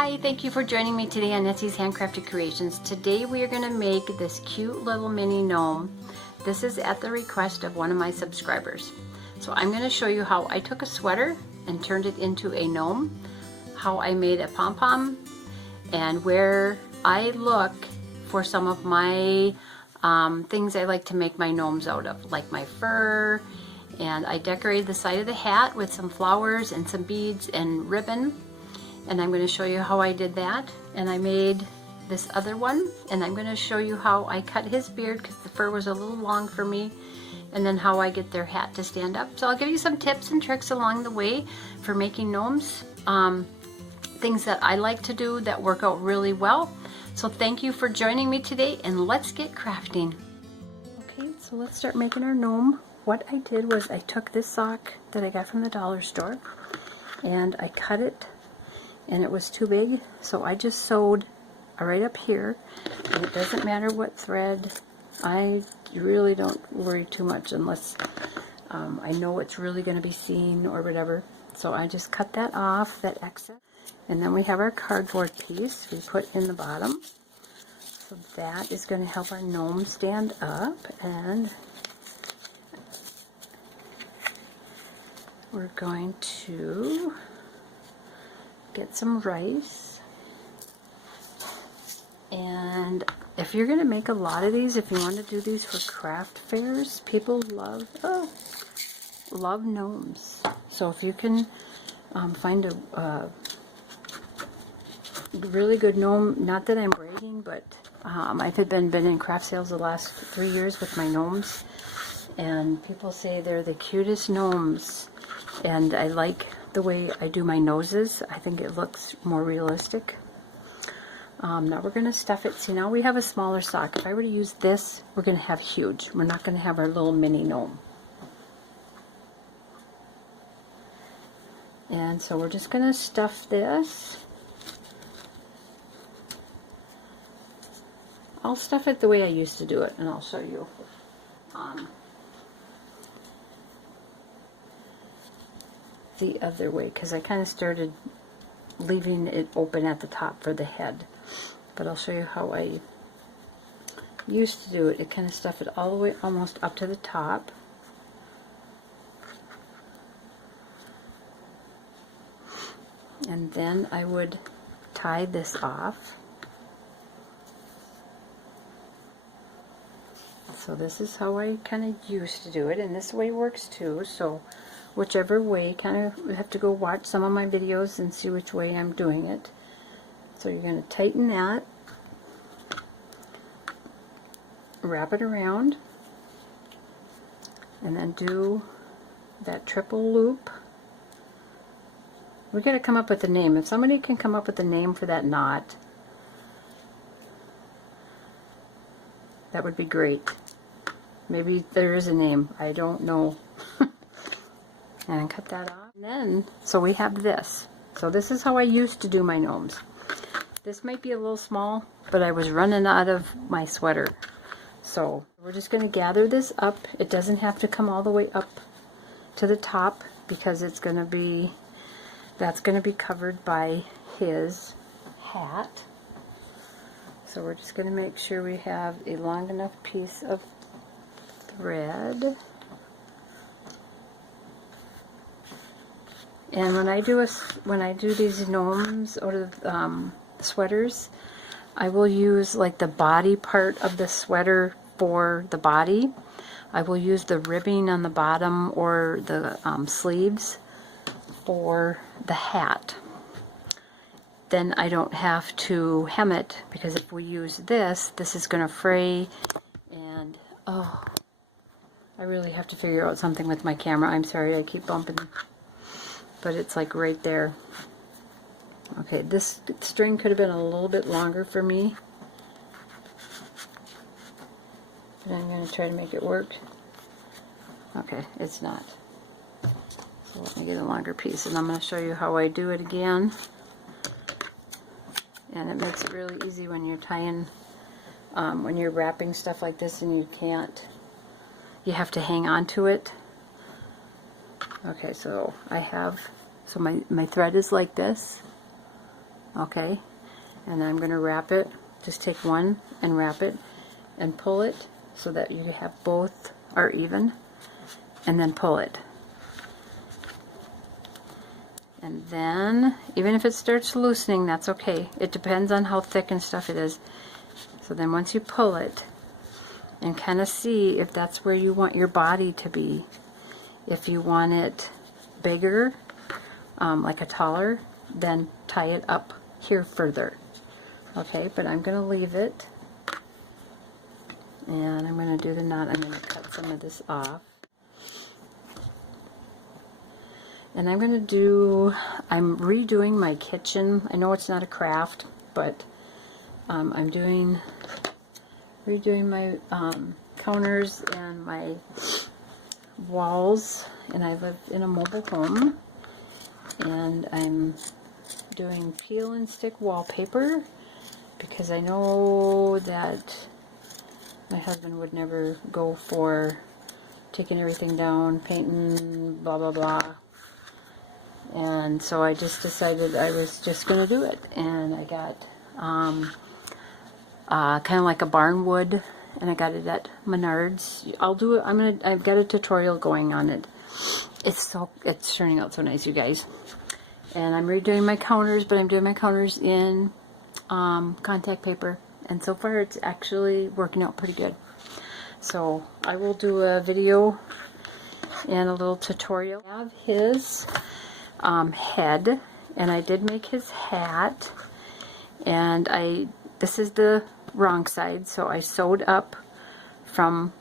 Hi, thank you for joining me today on Netsy's Handcrafted Creations. Today we are going to make this cute little mini gnome. This is at the request of one of my subscribers. So I'm going to show you how I took a sweater and turned it into a gnome, how I made a pom-pom, and where I look for some of my things I like to make my gnomes out of, like my fur, and I decorated the side of the hat with some flowers and some beads and ribbon. And I'm going to show you how I did that. And I made this other one, and I'm going to show you how I cut his beard because the fur was a little long for me, and then how I get their hat to stand up. So I'll give you some tips and tricks along the way for making gnomes, things that I like to do that work out really well. So thank you for joining me today, and let's get crafting. Okay, so let's start making our gnome. What I did was I took this sock that I got from the dollar store and I cut it, and it was too big, so I just sewed right up here, and it doesn't matter what thread. I really don't worry too much unless I know it's really going to be seen or whatever. So I just cut that off, that excess, and then we have our cardboard piece we put in the bottom. So that is going to help our gnome stand up, and we're going to get some rice. And if you're going to make a lot of these, if you want to do these for craft fairs, people love gnomes. So if you can find a really good gnome, not that I'm bragging, but I've been in craft sales the last 3 years with my gnomes, and people say they're the cutest gnomes, and I like the way I do my noses. I think it looks more realistic. Now we're going to stuff it. See, now we have a smaller sock. If I were to use this, we're going to have huge. We're not going to have our little mini gnome. And so we're just going to stuff this. I'll stuff it the way I used to do it, and I'll show you. The other way, because I kind of started leaving it open at the top for the head, but I'll show you how I used to do it. It kind of stuff it all the way almost up to the top, and then I would tie this off. So this is how I kind of used to do it, and this way works too. So whichever way, kind of have to go watch some of my videos and see which way I'm doing it. So you're going to tighten that, wrap it around, and then do that triple loop. We got to come up with a name. If somebody can come up with a name for that knot, that would be great. Maybe there is a name, I don't know. And cut that off. And then, so we have this. So this is how I used to do my gnomes. This might be a little small, but I was running out of my sweater. So we're just going to gather this up. It doesn't have to come all the way up to the top, because it's going to be, that's going to be covered by his hat. So we're just going to make sure we have a long enough piece of thread. And when I do these gnomes out of sweaters, I will use like the body part of the sweater for the body. I will use the ribbing on the bottom or the sleeves for the hat. Then I don't have to hem it, because if we use this, this is going to fray, and oh, I really have to figure out something with my camera. I'm sorry, I keep bumping. But it's like right there. Okay, this string could have been a little bit longer for me, but I'm going to try to make it work. Okay, it's not. So let me get a longer piece, and I'm going to show you how I do it again. And it makes it really easy when you're tying, when you're wrapping stuff like this and you have to hang on to it. Okay, so I have, so my thread is like this. okay? And I'm going to wrap it, just take one and wrap it and pull it so that you have both are even, and then pull it. And then, even if it starts loosening, that's okay. It depends on how thick and stuff it is. So then once you pull it, and kind of see if that's where you want your body to be. If you want it bigger, like a taller, then tie it up here further. Okay, but I'm going to leave it. And I'm going to do the knot. I'm going to cut some of this off. And I'm redoing my kitchen. I know it's not a craft, but I'm redoing my counters and my walls, and I live in a mobile home, and I'm doing peel and stick wallpaper because I know that my husband would never go for taking everything down, painting, blah blah blah. And so I just decided I was just going to do it, and I got kind of like a barn wood, and I got it at Menards. I'll do it. I've got a tutorial going on it. It's turning out so nice, you guys. And I'm redoing my counters, but I'm doing my counters in contact paper, and so far it's actually working out pretty good. So I will do a video and a little tutorial. I have his head, and I did make his hat, and this is the wrong side, so I sewed up from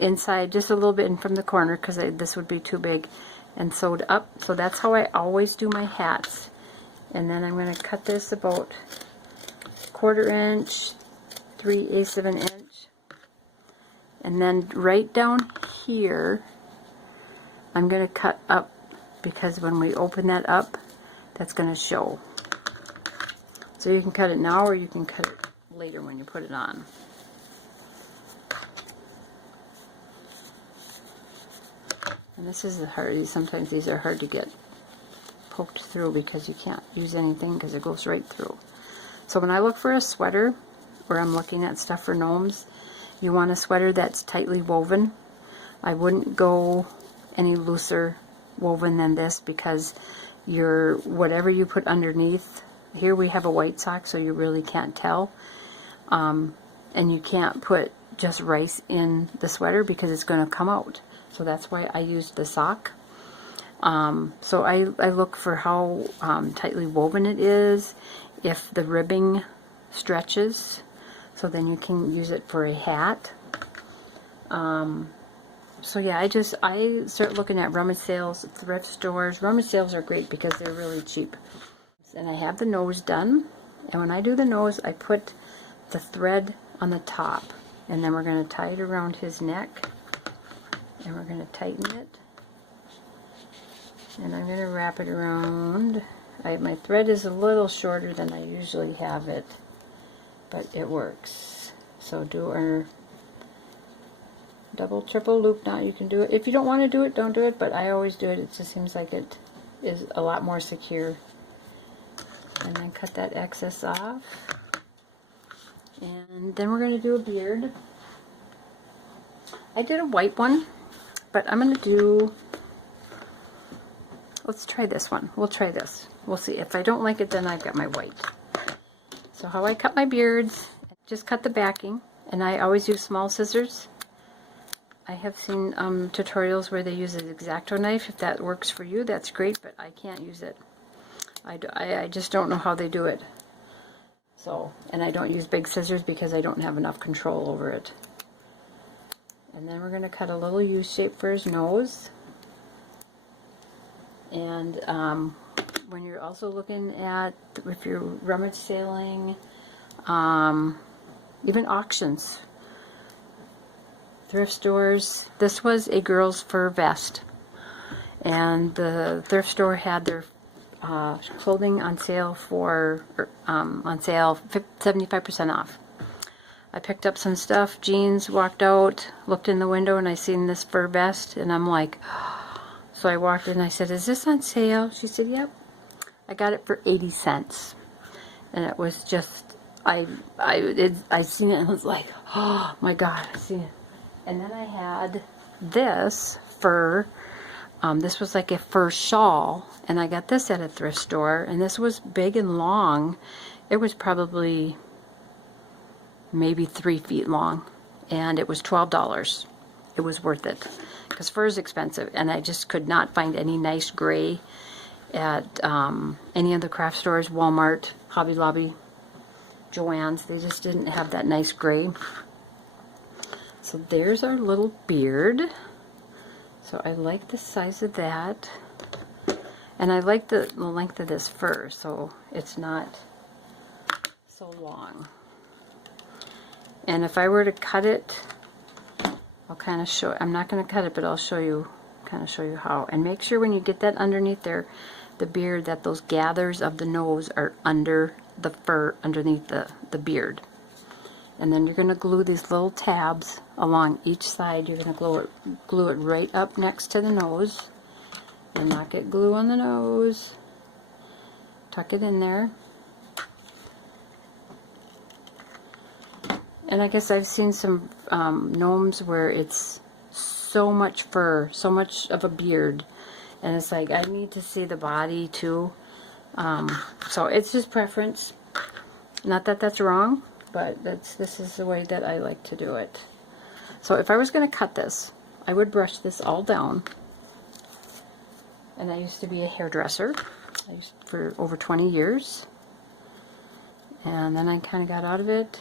inside just a little bit and from the corner because this would be too big, and sewed up. So that's how I always do my hats. And then I'm going to cut this about 1/4 inch, 3/8 of an inch, and then right down here I'm going to cut up, because when we open that up, that's going to show. So you can cut it now, or you can cut it later when you put it on. And this is hard. Sometimes these are hard to get poked through because you can't use anything because it goes right through. So when I look for a sweater, or I'm looking at stuff for gnomes, you want a sweater that's tightly woven. I wouldn't go any looser woven than this, because whatever you put underneath, here we have a white sock, so you really can't tell, and you can't put just rice in the sweater because it's going to come out. So that's why I used the sock. So I look for how tightly woven it is, if the ribbing stretches, so then you can use it for a hat. So yeah, I start looking at rummage sales, thrift stores. Rummage sales are great because they're really cheap. And I have the nose done, and when I do the nose, I put the thread on the top, and then we're going to tie it around his neck, and we're going to tighten it, and I'm going to wrap it around. My thread is a little shorter than I usually have it, but it works. So do our double, triple loop knot. You can do it. If you don't want to do it, don't do it, but I always do it. It just seems like it is a lot more secure. And then cut that excess off. And then we're going to do a beard. I did a white one, but I'm going to do, let's try this one. We'll try this. We'll see. If I don't like it, then I've got my white. So how I cut my beards, just cut the backing, and I always use small scissors. I have seen tutorials where they use an X-Acto knife. If that works for you, that's great, but I can't use it. I just don't know how they do it. So, and I don't use big scissors because I don't have enough control over it. And then we're going to cut a little U shape for his nose. And when you're also looking at, if you're rummage sailing, even auctions, thrift stores, this was a girl's fur vest, and the thrift store had their clothing on sale for 75% off. I picked up some stuff, jeans, walked out, looked in the window, and I seen this fur vest, and I'm like, so I walked in, I said, is this on sale? She said, yep. I got it for 80 cents. and it was just, I seen it and was like, oh my god, I seen it. And then I had this fur. This was like a fur shawl, and I got this at a thrift store, and this was big and long. It was probably maybe 3 feet long, and it was $12. It was worth it, because fur is expensive, and I just could not find any nice gray at any of the craft stores, Walmart, Hobby Lobby, Joann's. They just didn't have that nice gray. So there's our little beard. So I like the size of that, and I like the length of this fur, so it's not so long. And if I were to cut it, I'll kind of show, I'm not going to cut it, but I'll show you, kind of show you how. And make sure when you get that underneath there, the beard, that those gathers of the nose are under the fur, underneath the beard. And then you're going to glue these little tabs along each side. You're going to glue it right up next to the nose, and not get glue on the nose. Tuck it in there. And I guess I've seen some gnomes where it's so much fur, so much of a beard, and it's like, I need to see the body too. So it's just preference. Not that that's wrong, but this is the way that I like to do it. So if I was going to cut this, I would brush this all down. And I used to be a hairdresser for over 20 years. And then I kind of got out of it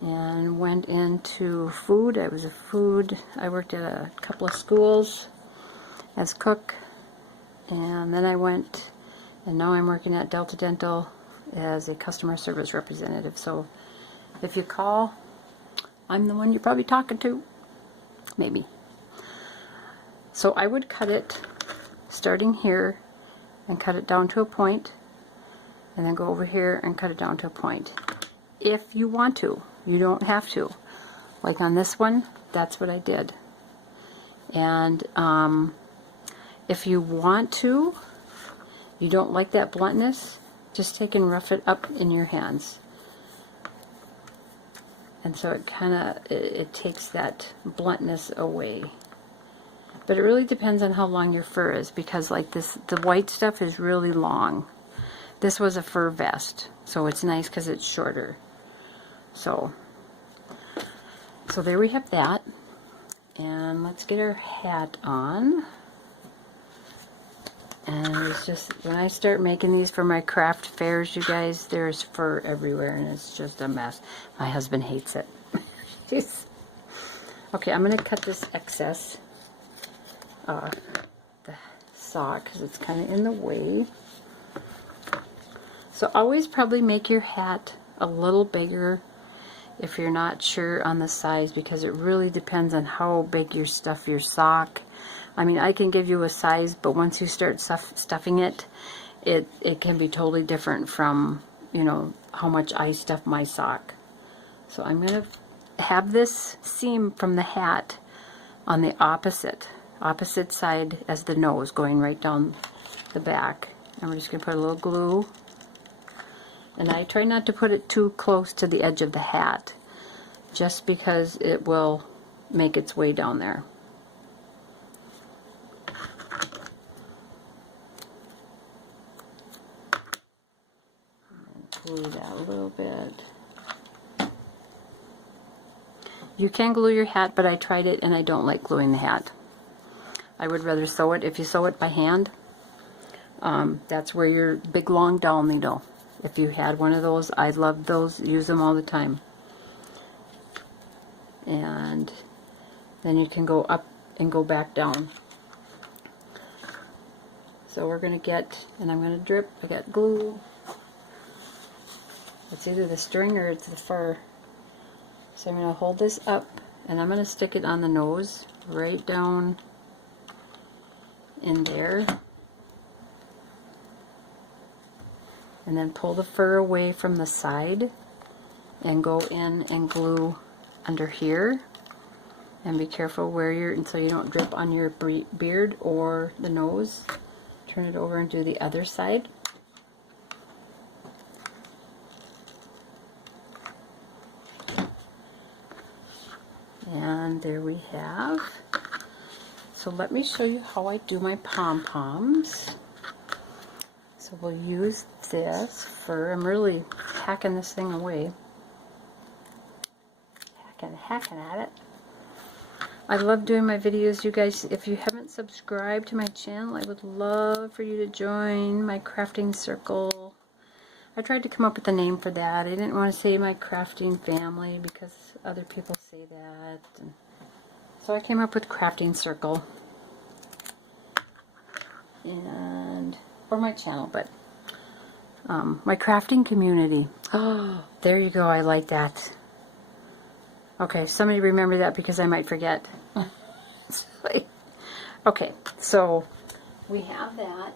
and went into food. I worked at a couple of schools as cook. And then I went, and now I'm working at Delta Dental as a customer service representative. So if you call, I'm the one you're probably talking to, maybe. So I would cut it starting here and cut it down to a point, and then go over here and cut it down to a point. If you want to, you don't have to. Like on this one, that's what I did. And if you want to, you don't like that bluntness, just take and rough it up in your hands. And so it kind of, it takes that bluntness away. But it really depends on how long your fur is, because like this, the white stuff is really long. This was a fur vest, so it's nice because it's shorter. So there we have that. And let's get our hat on. And it's just, when I start making these for my craft fairs, you guys, there's fur everywhere, and it's just a mess. My husband hates it. Okay, I'm going to cut this excess the sock, because it's kind of in the way. So always probably make your hat a little bigger if you're not sure on the size, because it really depends on how big you stuff your sock. I mean, I can give you a size, but once you start stuffing it, it can be totally different from, you know, how much I stuff my sock. So I'm going to have this seam from the hat on the opposite side as the nose, going right down the back. And we're just going to put a little glue. And I try not to put it too close to the edge of the hat, just because it will make its way down there. Glue that a little bit. You can glue your hat, but I tried it and I don't like gluing the hat. I would rather sew it. If you sew it by hand, that's where your big long dowel needle. If you had one of those, I love those, use them all the time. And then you can go up and go back down. So we're going to get, and I'm going to drip, I got glue. It's either the string or it's the fur. So I'm going to hold this up, and I'm going to stick it on the nose, right down in there. And then pull the fur away from the side and go in and glue under here. And be careful where you're, and so you don't drip on your beard or the nose. Turn it over and do the other side. And there we have. So let me show you how I do my pom-poms. So we'll use this fur. I'm really hacking this thing away. Hacking at it. I love doing my videos, you guys. If you haven't subscribed to my channel, I would love for you to join my crafting circle. I tried to come up with a name for that. I didn't want to say my crafting family because other people say that. And so I came up with crafting circle. And for my channel, but my crafting community. Oh, there you go. I like that. Okay, somebody remember that because I might forget. Okay, so we have that,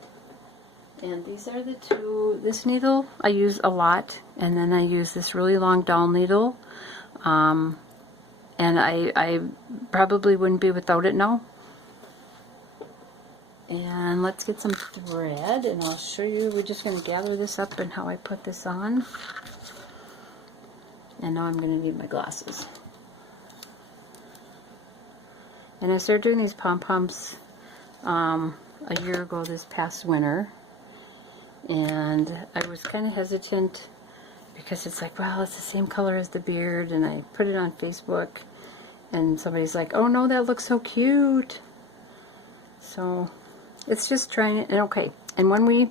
and these are the two. This needle I use a lot, and then I use this really long doll needle, and I probably wouldn't be without it now. And let's get some thread, and I'll show you. We're just going to gather this up and how I put this on. And now I'm going to need my glasses. And I started doing these pom-poms a year ago this past winter. And I was kind of hesitant because it's like, well, it's the same color as the beard. And I put it on Facebook, and somebody's like, oh no, that looks so cute. So it's just trying it. And okay, and when we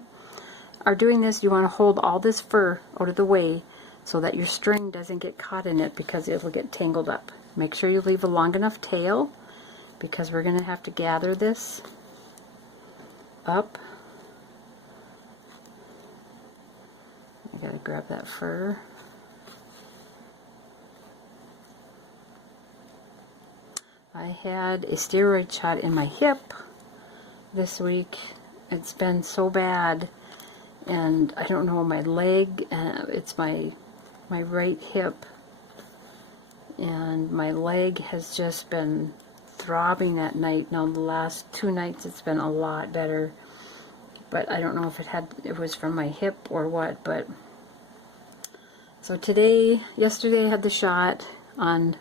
are doing this, you want to hold all this fur out of the way so that your string doesn't get caught in it because it will get tangled up. Make sure you leave a long enough tail because we're going to have to gather this up. I got to grab that fur. I had a steroid shot in my hip this week. It's been so bad, and I don't know, my leg, it's my right hip, and my leg has just been throbbing at night. Now the last 2 nights it's been a lot better, but I don't know if it was from my hip or what. But so yesterday I had the shot on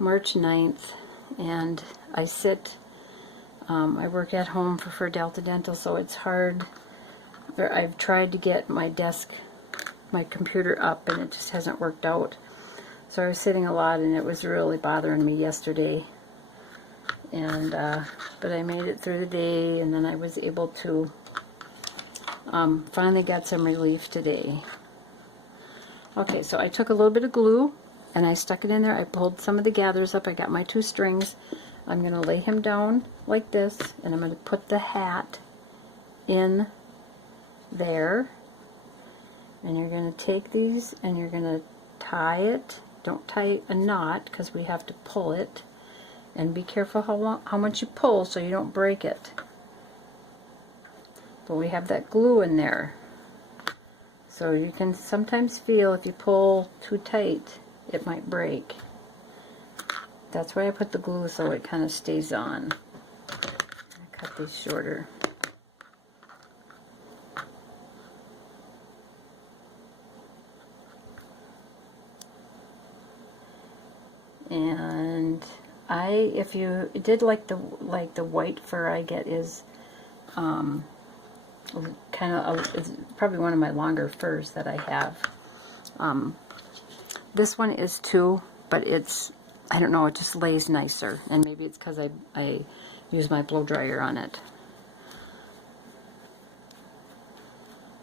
March 9th, and I work at home for Delta Dental, so it's hard. I've tried to get my computer up, and it just hasn't worked out. So I was sitting a lot, and it was really bothering me yesterday. And but I made it through the day, and then I was able to finally got some relief today. Okay, so I took a little bit of glue and I stuck it in there. I pulled some of the gathers up. I got my 2 strings. I'm going to lay him down like this, and I'm going to put the hat in there. And you're going to take these and you're going to tie it. Don't tie a knot because we have to pull it. And be careful how much you pull so you don't break it. But we have that glue in there. So you can sometimes feel if you pull too tight, it might break. That's why I put the glue, so it kind of stays on. I cut these shorter. And if you did like the white fur I get is it's probably one of my longer furs that I have. This one is too, but it's, I don't know, it just lays nicer, and maybe it's because I use my blow dryer on it.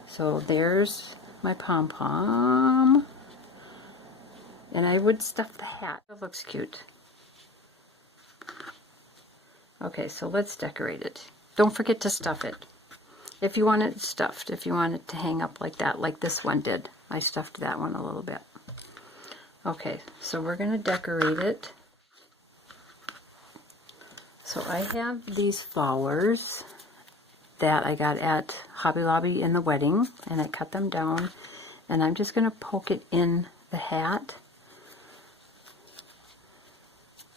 So there's my pom-pom, and I would stuff the hat. It looks cute. Okay, so let's decorate it. Don't forget to stuff it. If you want it stuffed, if you want it to hang up like that, like this one did. I stuffed that one a little bit. Okay, so we're going to decorate it. So I have these flowers that I got at Hobby Lobby in the wedding, and I cut them down, and I'm just going to poke it in the hat,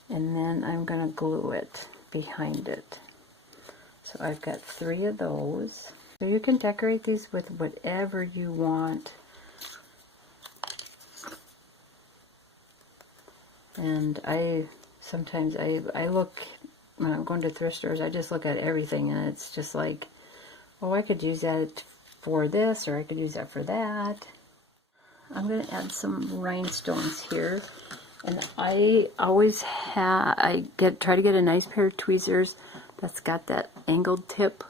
and then I'm going to glue it behind it. So I've got 3 of those. So you can decorate these with whatever you want. And I sometimes I look, when I'm going to thrift stores, I just look at everything and it's just like, oh, I could use that for this, or I could use that for that. I'm going to add some rhinestones here. And I always try to get a nice pair of tweezers that's got that angled tip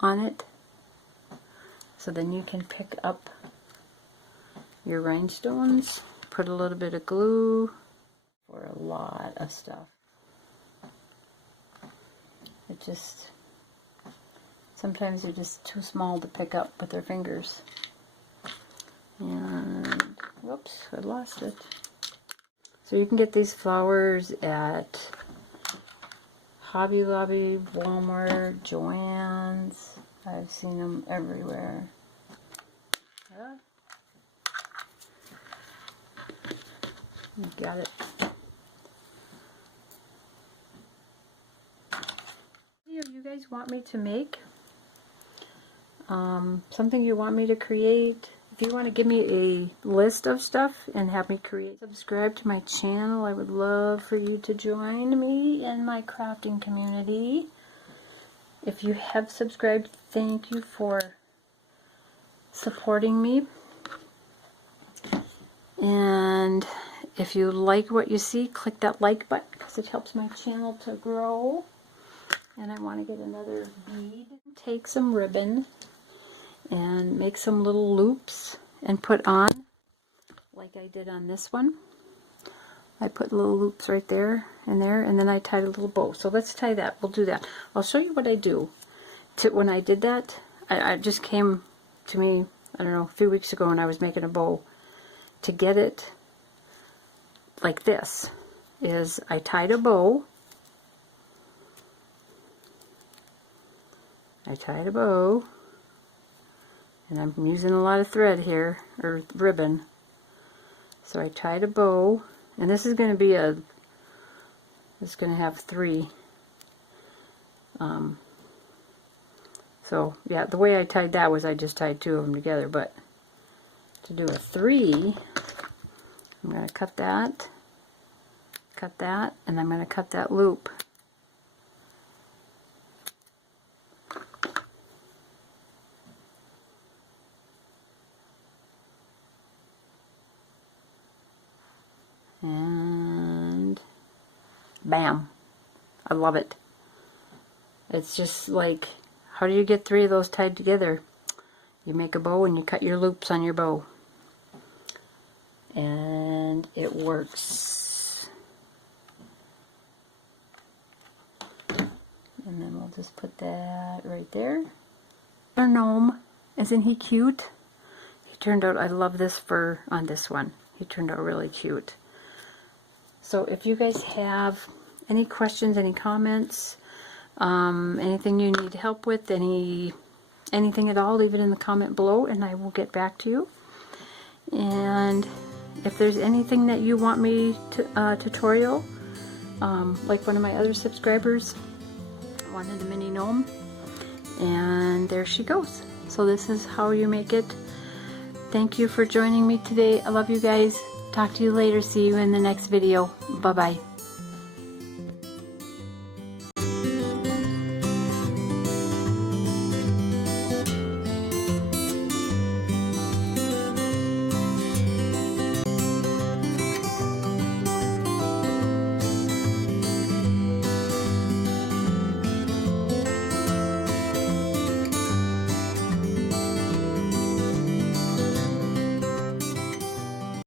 on it. So then you can pick up your rhinestones, put a little bit of glue for a lot of stuff. It just, sometimes they're just too small to pick up with their fingers. And, whoops, I lost it. So you can get these flowers at Hobby Lobby, Walmart, Joann's. I've seen them everywhere. You got it. You guys want me to make something you want me to create? If you want to give me a list of stuff and have me create, subscribe to my channel. I would love for you to join me in my crafting community. If you have subscribed, thank you for supporting me. And if you like what you see, click that like button because it helps my channel to grow. And I want to get another bead. Take some ribbon and make some little loops and put on, like I did on this one. I put little loops right there and there, and then I tied a little bow. So let's tie that. We'll do that. I'll show you what I do. When I did that, I just came to me, I don't know, a few weeks ago when I was making a bow. To get it like this is I tied a bow. And I'm using a lot of thread here, or ribbon. So I tied a bow, and this is going to be it's going to have 3. So yeah, the way I tied that was I just tied 2 of them together, but to do a 3, I'm going to cut that, and I'm going to cut that loop. And bam, I love it. It's just like, how do you get 3 of those tied together? You make a bow and you cut your loops on your bow, and it works. And then we'll just put that right there. Our gnome, isn't he cute? He turned out, I love this fur on this one. He turned out really cute. So if you guys have any questions, any comments, anything you need help with, anything at all, leave it in the comment below and I will get back to you. And if there's anything that you want me to tutorial, like one of my other subscribers wanted a mini gnome, and there she goes. So this is how you make it. Thank you for joining me today. I love you guys. Talk to you later. See you in the next video. Bye-bye.